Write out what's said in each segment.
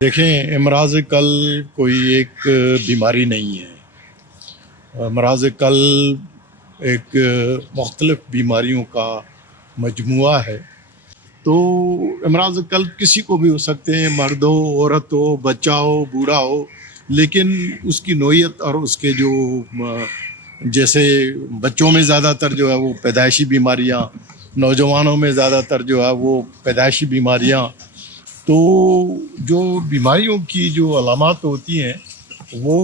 دیکھیں، امراض قلب کوئی ایک بیماری نہیں ہے۔ امراض قلب ایک مختلف بیماریوں کا مجموعہ ہے۔ تو امراض قلب کسی کو بھی ہو سکتے ہیں، مرد ہو، عورت ہو، بچہ ہو، بوڑھا ہو، لیکن اس کی نوعیت اور اس کے جو جیسے بچوں میں زیادہ تر جو ہے وہ پیدائشی بیماریاں، نوجوانوں میں زیادہ تر جو ہے وہ پیدائشی بیماریاں، تو جو بیماریوں کی جو علامات ہوتی ہیں وہ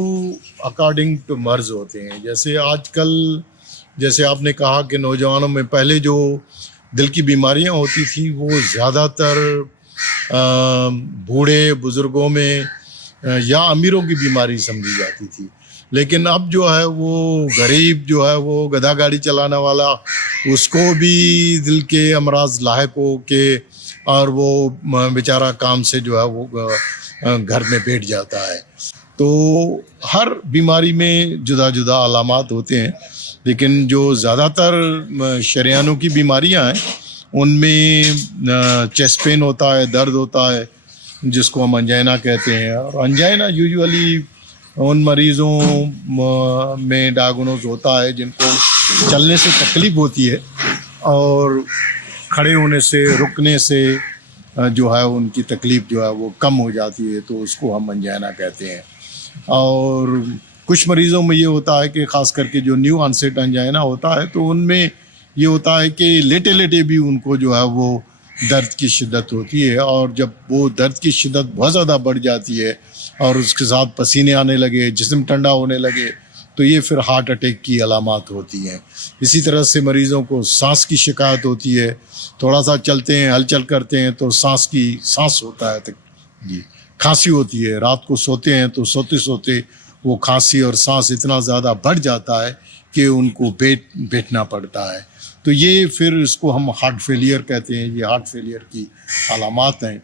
اکارڈنگ ٹو مرض ہوتے ہیں۔ جیسے آج کل جیسے آپ نے کہا کہ نوجوانوں میں پہلے جو دل کی بیماریاں ہوتی تھیں وہ زیادہ تر بوڑھے بزرگوں میں یا امیروں کی بیماری سمجھی جاتی تھی، لیکن اب جو ہے وہ غریب جو ہے وہ گدھا گاڑی چلانے والا، اس کو بھی دل کے امراض لاحق ہو کے اور وہ بیچارہ کام سے جو ہے وہ گھر میں بیٹھ جاتا ہے۔ تو ہر بیماری میں جدا جدا علامات ہوتے ہیں، لیکن جو زیادہ تر شریانوں کی بیماریاں ہیں ان میں چیسٹ پین ہوتا ہے، درد ہوتا ہے جس کو ہم انجائنا کہتے ہیں، اور انجائنا یوزولی ان مریضوں میں ڈائگنوز ہوتا ہے جن کو چلنے سے تکلیف ہوتی ہے اور کھڑے ہونے سے، رکنے سے جو ہے ان کی تکلیف جو ہے وہ کم ہو جاتی ہے، تو اس کو ہم انجائنا کہتے ہیں۔ اور کچھ مریضوں میں یہ ہوتا ہے کہ خاص کر کے جو نیو آنسیٹ انجائنا ہوتا ہے تو ان میں یہ ہوتا ہے کہ لیٹے لیٹے بھی ان کو جو ہے وہ درد کی شدت ہوتی ہے، اور جب وہ درد کی شدت بہت زیادہ بڑھ جاتی ہے اور اس کے ساتھ پسینے آنے لگے، جسم ٹھنڈا ہونے لگے، تو یہ پھر ہارٹ اٹیک کی علامات ہوتی ہیں۔ اسی طرح سے مریضوں کو سانس کی شکایت ہوتی ہے، تھوڑا سا چلتے ہیں، ہلچل کرتے ہیں تو سانس ہوتا ہے جی، کھانسی ہوتی ہے، رات کو سوتے ہیں تو سوتے سوتے وہ کھانسی اور سانس اتنا زیادہ بڑھ جاتا ہے کہ ان کو بیٹھنا پڑتا ہے، تو یہ پھر اس کو ہم ہارٹ فیلئر کہتے ہیں۔ یہ ہارٹ فیلئر کی علامات ہیں۔